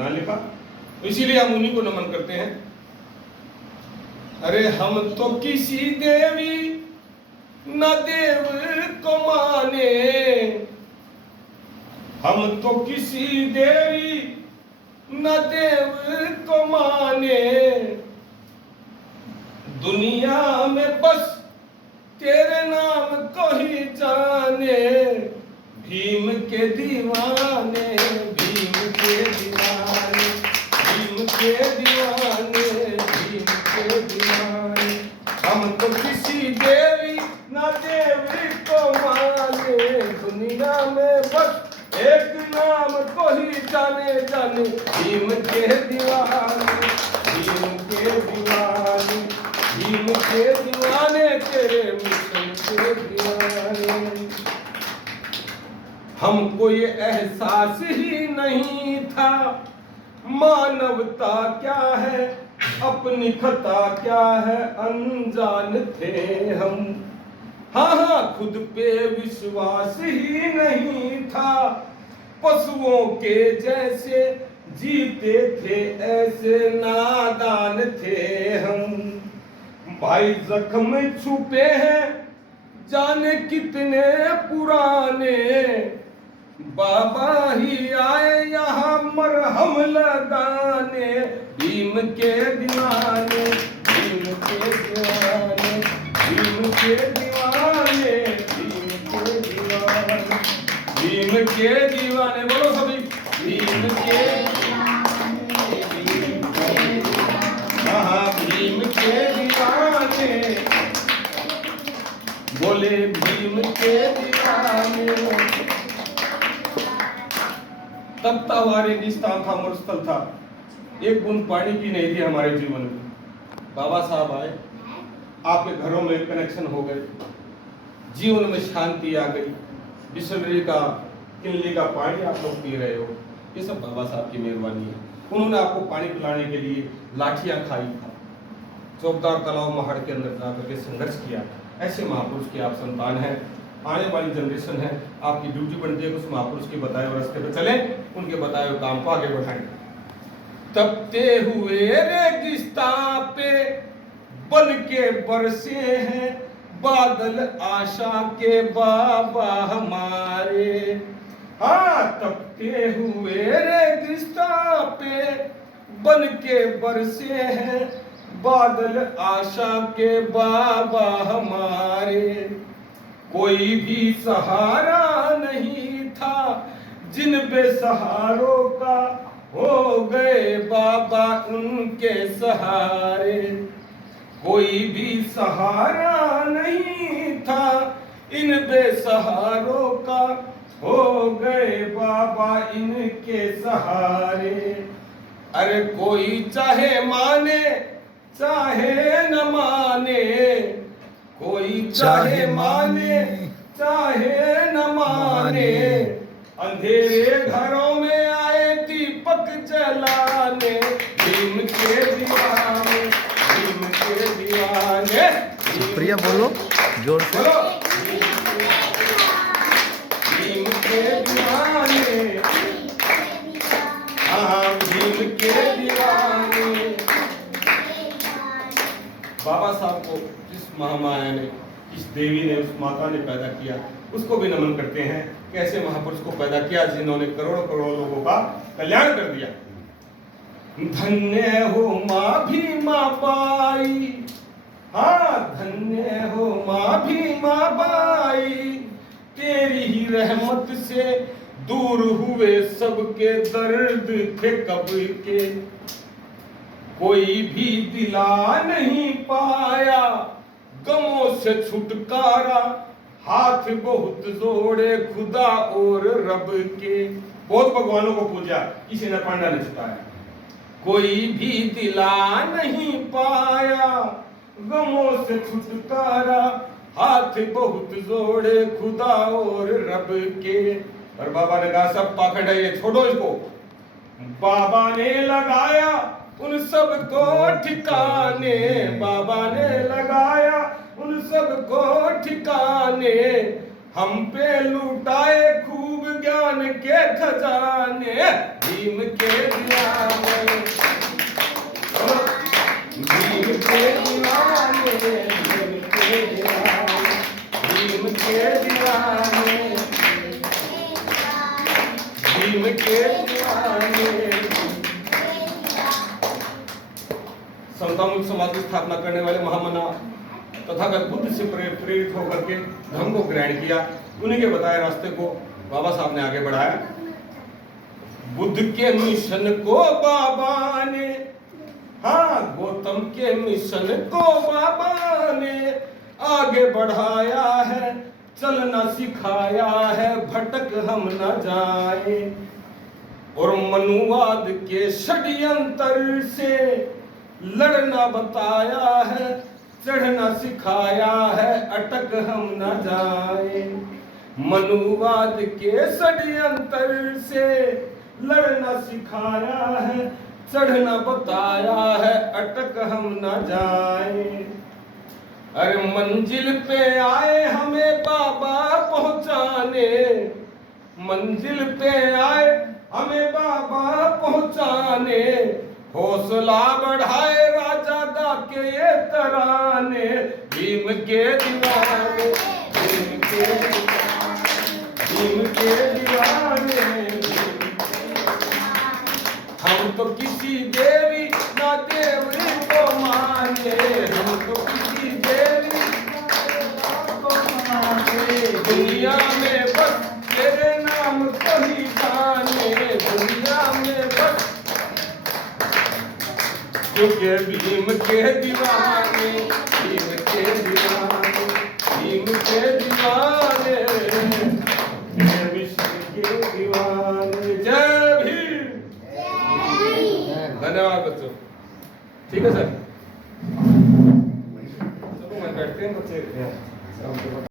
सिद्धांत लिखा, तो इसीलिए हम उन्हीं को नमन करते हैं। अरे हम तो किसी देवी न देव को माने, हम तो किसी देवी न देव को माने, दुनिया में बस तेरे नाम को ही जाने, भीम के दीवाने, भीम के दीवाने, भीम के दीवाने, भीम के दीवाने। हम तो किसी देवी ना देवी को माने, दुनिया में बस एक नाम को ही जाने, जाने भीम के दीवाने, भीम के दीवाने, भीम के दीवाने, तेरे मिशन के दीवाने। हमको ये एहसास ही नहीं था मानवता क्या है, अपनी खता क्या है, अनजान थे हम। हाँ हाँ, खुद पे विश्वास ही नहीं था, पशुओं के जैसे जीते थे, ऐसे नादान थे हम। भाई जख्म छुपे हैं जाने कितने पुराने, बाबा ही आए यहाँ मरहम लगाने, भीम के दीवाने, भीम के दीवाने, भीम के दीवाने, भीम के दीवाने, भीम के दीवाने। बोलो सभी, भीम के भीम के दीवाने, बोले भीम के दीवाने। तब तक हमारे रेगिस्तान था, मुरस्थल था, एक बूंद पानी की नहीं थी हमारे जीवन में। बाबा साहब आए, आपके घरों में कनेक्शन हो गए, जीवन में शांति आ गई, बिसलरी का किनली का पानी आप लोग पी रहे हो, ये सब बाबा साहब की मेहरबानी है। उन्होंने आपको पानी पिलाने के लिए लाठियां खाई, चौकदार तालाब महाड़ के अंदर जाकर के संघर्ष किया। ऐसे महापुरुष के आप संतान हैं, आने वाली जनरेशन है, आपकी ड्यूटी बनती है कि उस महापुरुष के बताए हुए रास्ते पे चले, उनके बताए हुए काम को आगे बढ़ाएं। तपते हुए रेगिस्तान पे बन के बरसे हैं बादल आशा के बाबा हमारे। हाँ, तपते हुए रेगिस्तान पे बन के बरसे हैं बादल आशा के बाबा हमारे। कोई भी सहारा नहीं था जिन बेसहारों का, हो गए बाबा उनके सहारे। कोई भी सहारा नहीं था इन बेसहारों का, हो गए बाबा इनके सहारे। अरे कोई चाहे माने चाहे न माने, कोई चाहे माने चाहे न माने, अंधेरे घरों में आए दीपक जलाने, भीम के दीवाने, भीम के दीवाने। प्रिया बोलो जोर से, बोलो भीम के दीवाने, हाँ भीम के दीवाने। बाबा साहब को जिस महामाया ने, जिस देवी ने, उस माता ने पैदा किया, उसको भी नमन करते हैं। कैसे महापुरुष को पैदा किया जिन्होंने करोड़ों करोड़ों लोगों का कल्याण कर दिया। धन्य हो माँ भीमा बाई, हाँ धन्य हो माँ भीमा बाई, तेरी ही रहमत से दूर हुए सबके दर्द थे कब के। कोई भी दिला नहीं पाया गमों से छुटकारा, हाथ बहुत जोड़े खुदा और रब के। बहुत भगवानों को पूजा, किसी ने पांडा नहीं छुटाया। कोई भी दिला नहीं पाया गमों से छुटकारा, हाथ बहुत जोड़े खुदा और रब के। और बाबा ने कहा सब पाखंड है, ये छोड़ो इसको। बाबा ने लगाया उन सब को ठिकाने, बाबा ने लगाया उन सब को ठिकाने, हम पे लुटाए खूब ज्ञान के खजाने, भीम के दीवाने, सामूहिक समाज की स्थापना करने वाले महामना तथागत बुद्ध से प्रेरित होकर के धर्म को ग्रहण किया। उन्हीं के बताए रास्ते को बाबा साहब ने आगे बढ़ाया। बुद्ध के मिशन को बाबा ने, हाँ गौतम के मिशन को बाबा ने आगे बढ़ाया है, चलना सिखाया है, भटक हम न जाए। और मनुवाद के षड्यंत्र से लड़ना बताया है, चढ़ना सिखाया है, अटक हम न जाए। मनुवाद के षड्यंत्र से लड़ना सिखाया है, चढ़ना बताया है, अटक हम न जाए। अरे मंजिल पे आए हमें बाबा पहुंचाने, मंजिल पे आए हमें बाबा पहुंचाने। हौसला बढ़ाए राजा गा के ये तराने, भीम के दीवाने, भीम के दीवाने। हम तो किसी देवी ना देवरी को माने, हम तो किसी देवी को माने। दुनिया में बस तेरे नाम को ही जाने, दुनिया में बस क्योंकि भीम के दीवाने, भीम के दीवाने, भीम के दीवाने, विश्व के दीवाने। जय भीम। धन्यवाद बच्चों। ठीक है सर, चलो मैं बैठते हैं बच्चे।